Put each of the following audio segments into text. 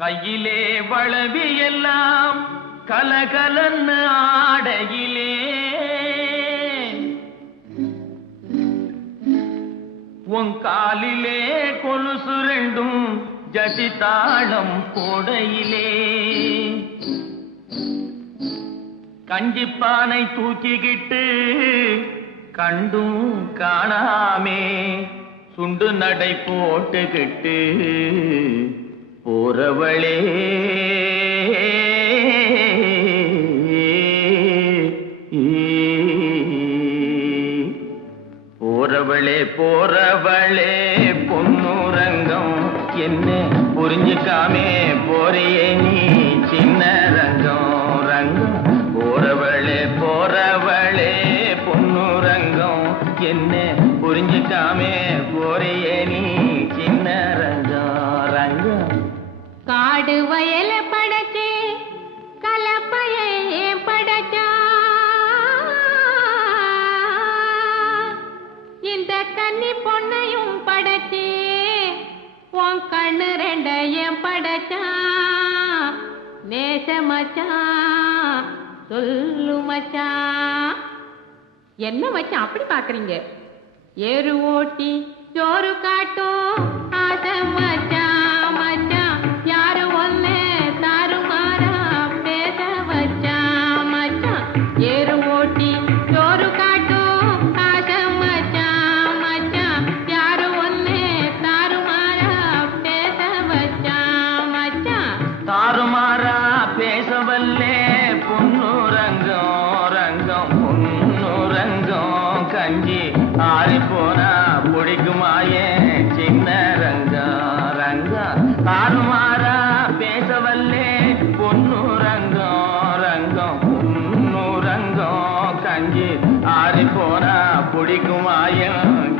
கையிலே வளவி எல்லாம் கலகலன்னு ஆடையிலே உன் காலிலே கொலுசு ரெண்டும் ஜதிதாளம் போடையிலே கஞ்சிப்பானை தூக்கிக்கிட்டு கண்டும் காணாமே சுண்டு நடை போட்டுக்கிட்டு போறவளே போறவளே போறவளே பொன்னுரங்கம் என்ன புரிஞ்சுக்காமே போறியே நீ சின்ன ரங்கம் ரங்கம் போறவளே போறவளே பொன்னுரங்கம் என்ன புரிஞ்சுக்காமே போறியே நீ சின்ன ரங்கம் ரங்கம் காடு வயல படைச்சு கலப்பையே படைச்சா இந்த கன்னி பொண்ணையும் படைச்சு உன் கண்ணு ரெண்டையும் படைச்சா நேச மச்சான் சொல்லு மச்சான். என்ன மச்சான் அப்படி பாக்குறீங்க? ஏறு ஓட்டி சோறு காட்டும் ஆசை மச்சான் மச்சான் யாரு ஒன்னு தாறுமாறா பேச வச்சான் மச்சான். ஏறு ஓட்டி சோறு காட்டும் ஆசை மச்சான் மச்சான் யாரு ஒன்னு தாறுமாறா பேச வச்சான் மச்சான். தாறுமாறா பேசவல்லே பொன்னுரங்கம் ரங்கம் பொன்னுரங்கம் கஞ்சி ஆறி போனா பிடிக்குமாயே சின்ன ரங்கம் ரங்கம். தாறுமாறா பேசவல்லே பொன்னுரங்கம் ரங்கம் பொன்னுரங்கம் கஞ்சி ஆறி போனா பிடிக்குமாயே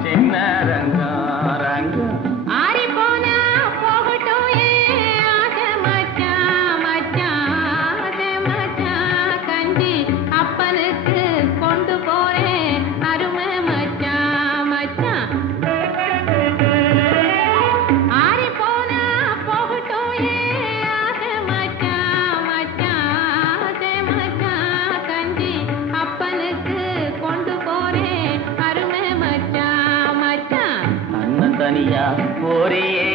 சின்ன ரங்கம் ரங்கம். ஆறி போனா போகட்டும் ஆசை மச்சான் மச்சான் ஆசை மச்சான் கஞ்சி அப்பனுக்கு கொண்டு போறேன் அருமை மச்சான் மச்சான். ஆறி போனா போகட்டும் ஆசை மச்சான் மச்சான் ஆசை மச்சான் கஞ்சி அப்பனுக்கு கொண்டு போறேன் அருமை மச்சான் மச்சான். அண்ணன் தனியா போறியே